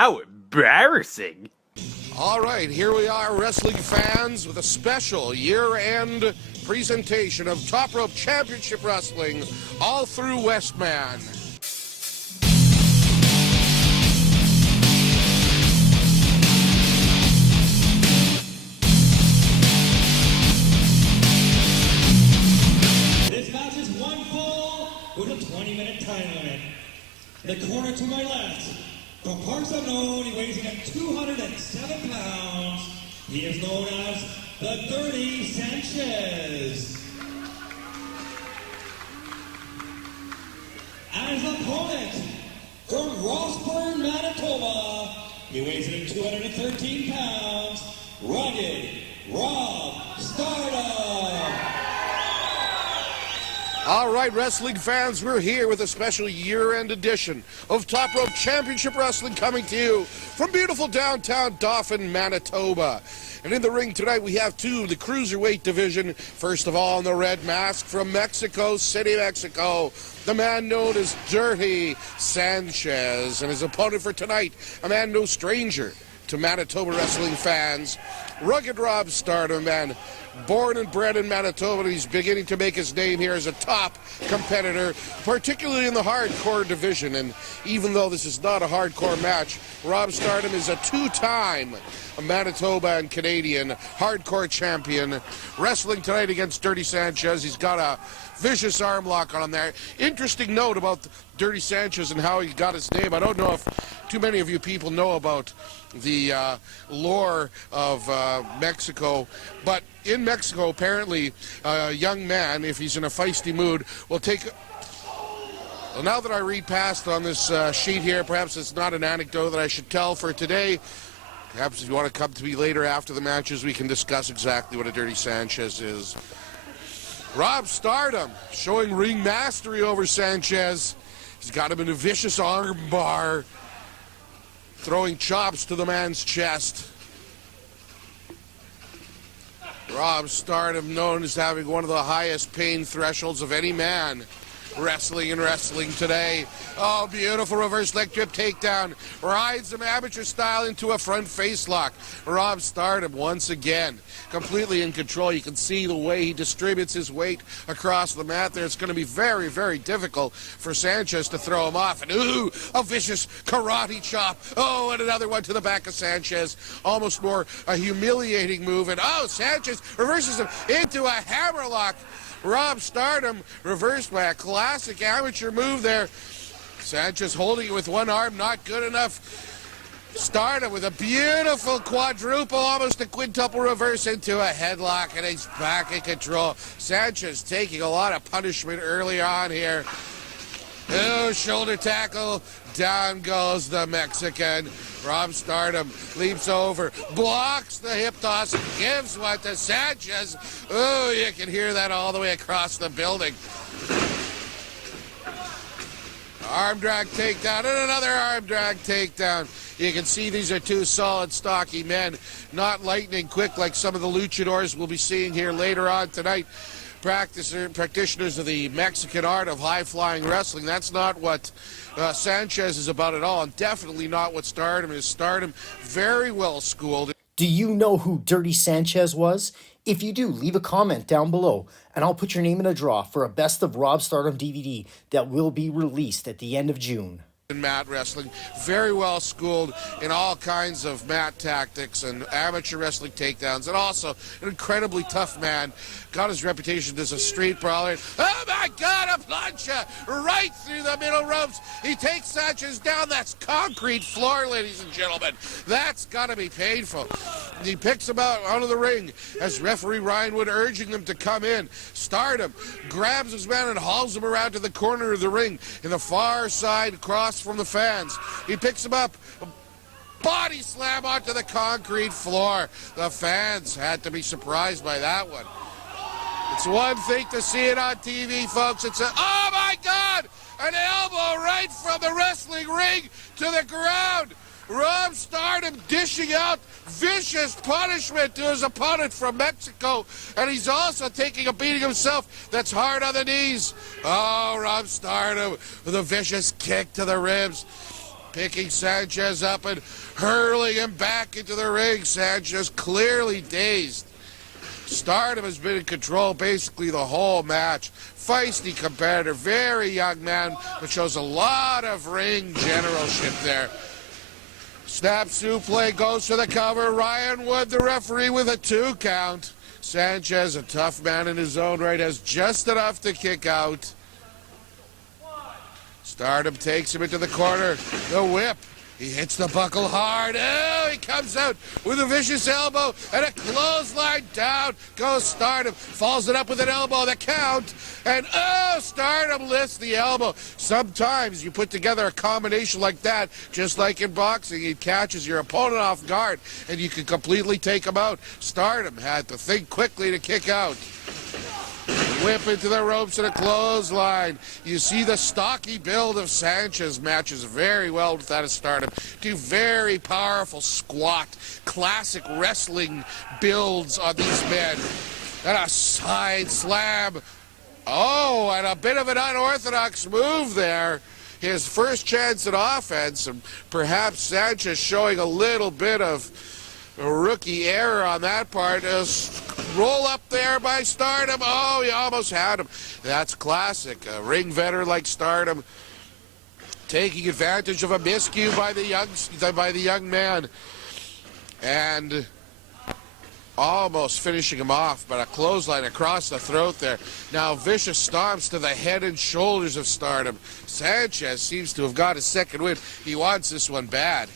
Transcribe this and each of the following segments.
How embarrassing. All right, here we are, wrestling fans, with a special year-end presentation of Top Rope Championship Wrestling all through Westman. This match is one fall with a 20-minute time limit. The corner to my left, from parts unknown, he weighs in at 207 pounds. He is known as the Dirty Sanchez. As opponent, from Rossburn, Manitoba, he weighs in at 213 pounds. Rugged Rob Stardom. All right, wrestling fans, we're here with a special year-end edition of Top Rope Championship Wrestling coming to you from beautiful downtown Dauphin, Manitoba. And in the ring tonight, we have two of the cruiserweight division. First of all, in the red mask from Mexico City, Mexico, the man known as Dirty Sanchez. And his opponent for tonight, a man no stranger to Manitoba wrestling fans, Rugged Rob Stardom, man. Born and bred in Manitoba, he's beginning to make his name here as a top competitor, particularly in the hardcore division. And even though this is not a hardcore match, Rob Stardom is a two-time Manitoba and Canadian hardcore champion. Wrestling tonight against Dirty Sanchez. He's got a vicious arm lock on him there. Interesting note about Dirty Sanchez and how he got his name. I don't know if too many of you people know about the lore of Mexico, but in Mexico, apparently, a young man, if he's in a feisty mood, will take... Well, now that I read past on this sheet here, perhaps it's not an anecdote that I should tell for today. Perhaps if you want to come to me later after the matches, we can discuss exactly what a Dirty Sanchez is. Rob Stardom showing ring mastery over Sanchez. He's got him in a vicious arm bar, throwing chops to the man's chest. Rob Stardom, known as having one of the highest pain thresholds of any man wrestling today. Oh, beautiful reverse leg trip takedown. Rides him amateur style into a front face lock. Rob Stardom, once again, completely in control. You can see the way he distributes his weight across the mat there. It's going to be very, very difficult for Sanchez to throw him off. And ooh, a vicious karate chop. Oh, and another one to the back of Sanchez. Almost more a humiliating move. And oh, Sanchez reverses him into a hammerlock. Rob Stardom reversed by a classic amateur move there. Sanchez holding it with one arm, not good enough. Stardom with a beautiful quadruple, almost a quintuple reverse into a headlock, and he's back in control. Sanchez taking a lot of punishment early on here. Oh, shoulder tackle. Down goes the Mexican. Rob Stardom leaps over, blocks the hip toss, gives one to Sanchez. Oh, you can hear that all the way across the building. Arm drag takedown and another arm drag takedown. You can see these are two solid, stocky men, not lightning quick like some of the luchadors we'll be seeing here later on tonight. Practitioners of the Mexican art of high-flying wrestling. That's not what Sanchez is about at all, and definitely not what Stardom is. Stardom, very well schooled. Do you know who Dirty Sanchez was? If you do, leave a comment down below, and I'll put your name in a draw for a Best of Rob Stardom DVD that will be released at the end of June. Mat wrestling, very well schooled in all kinds of mat tactics and amateur wrestling takedowns, and also an incredibly tough man. Got his reputation as a street brawler. Oh my God, a plancha right through the middle ropes. He takes Sanchez down. That's concrete floor, ladies and gentlemen. That's gotta be painful. He picks him out of the ring as referee Ryan Wood urging them to come in. Stardom grabs his man and hauls him around to the corner of the ring in the far side across from the fans. He picks him up, body slam onto the concrete floor. The fans had to be surprised by that one. It's one thing to see it on TV, folks. It's oh my God, an elbow right from the wrestling ring to the ground. Rob Stardom dishing out vicious punishment to his opponent from Mexico, and he's also taking a beating himself that's hard on the knees. Oh, Rob Stardom with a vicious kick to the ribs. picking Sanchez up and hurling him back into the ring. Sanchez clearly dazed. Stardom has been in control basically the whole match. Feisty competitor, very young man, but shows a lot of ring generalship there. Snap suplex goes for the cover. Ryan Wood, the referee, with a 2 count. Sanchez, a tough man in his own right, has just enough to kick out. Stardom takes him into the corner. The whip. He hits the buckle hard. Oh, he comes out with a vicious elbow and a clothesline. Down goes Stardom. Follows it up with an elbow. The count. And oh, Stardom lifts the elbow. Sometimes you put together a combination like that, just like in boxing, it catches your opponent off guard and you can completely take him out. Stardom had to think quickly to kick out. Whip into the ropes and a clothesline. You see the stocky build of Sanchez matches very well with that of Stardom. 2 very powerful squat, classic wrestling builds on these men. And a side slam. Oh, and a bit of an unorthodox move there. His first chance at offense, and perhaps Sanchez showing a little bit of a rookie error on that part. Roll up there by Stardom. Oh, he almost had him. That's classic. A ring veteran like Stardom taking advantage of a miscue by the young man and almost finishing him off, but a clothesline across the throat there. Now vicious stomps to the head and shoulders of Stardom. Sanchez seems to have got a second win. He wants this one bad.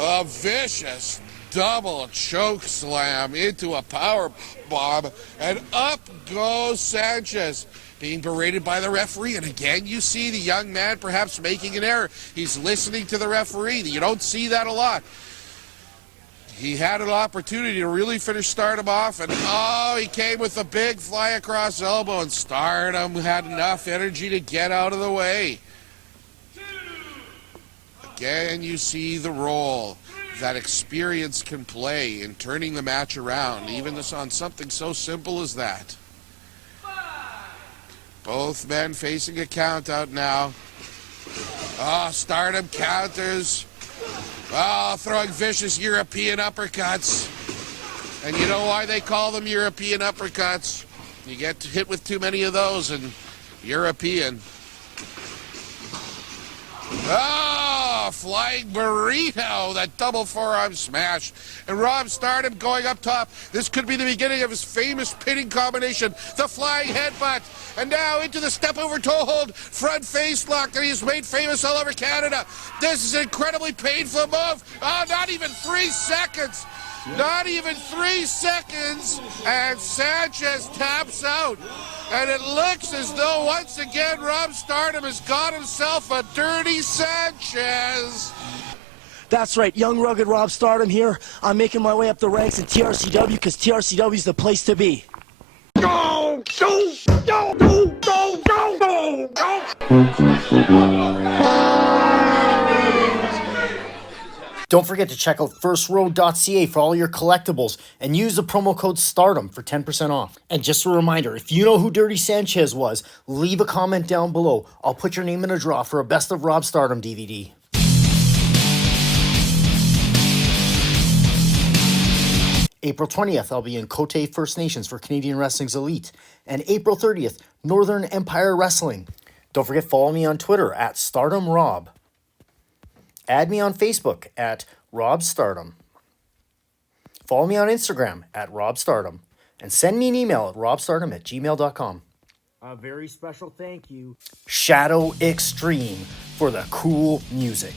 A vicious double choke slam into a power bomb, and up goes Sanchez, being berated by the referee. And again, you see the young man perhaps making an error. He's listening to the referee. You don't see that a lot. He had an opportunity to really finish Stardom off, and oh, he came with a big fly across elbow, and Stardom had enough energy to get out of the way. Again, you see the role that experience can play in turning the match around, even on something so simple as that. Both men facing a count out now. Oh, Stardom counters. Oh, throwing vicious European uppercuts. And you know why they call them European uppercuts? You get hit with too many of those, and European. Oh, flying burrito, that double forearm smash. And Rob Stardom going up top. This could be the beginning of his famous pinning combination, the flying headbutt. And now into the step over toe hold, front face lock that he's made famous all over Canada. This is an incredibly painful move. Oh, not even 3 seconds. Not even 3 seconds, and Sanchez taps out. And it looks as though once again Rob Stardom has got himself a dirty Sanchez. That's right, young rugged Rob Stardom here. I'm making my way up the ranks in TRCW because TRCW is the place to be. Go! Go! Go! Go! Go! Go! Go! Don't forget to check out firstrow.ca for all your collectibles and use the promo code STARDOM for 10% off. And just a reminder, if you know who Dirty Sanchez was, leave a comment down below. I'll put your name in a draw for a Best of Rob Stardom DVD. April 20th, I'll be in Cote First Nations for Canadian Wrestling's Elite. And April 30th, Northern Empire Wrestling. Don't forget, follow me on Twitter at StardomRob. Add me on Facebook at Rob Stardom. Follow me on Instagram at Rob Stardom. And send me an email at robstardom@gmail.com. A very special thank you, Shadow Extreme, for the cool music.